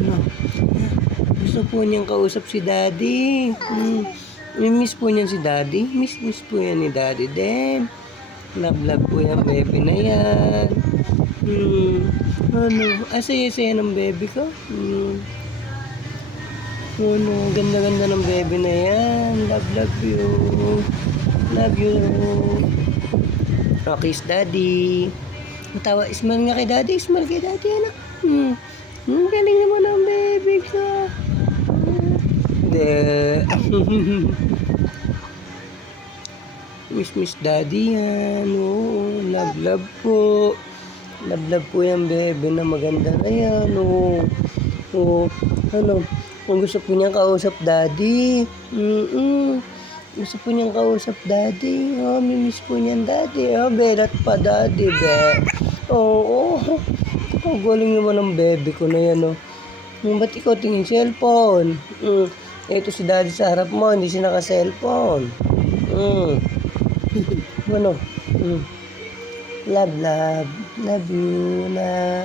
Ano? Gusto po niyang kausap si Daddy. Miss po niyan si Daddy. Miss po yan ni Daddy din. Love po yan, baby na yan. Ano? Saya-saya ng baby ko. Ano? Ganda-ganda ng baby na yan. Love you. Love you. Kiss Daddy. Matawa, smile nga kay Daddy. Smile kay Daddy, anak. Galing naman ang baby ko. Miss Daddy yan. Oo, love po. Love po yan, baby na maganda na yan. Oo, ano, kung gusto po niyang kausap Daddy. Gusto po niyang kausap Daddy. Miss po niyan Daddy. Berat pa Daddy, be. Oo. Galing naman ang baby ko na yan, ba't ikaw tingin cellphone? Ito si Daddy sa harap mo, hindi siya naka-cellphone. Ano? Love you na.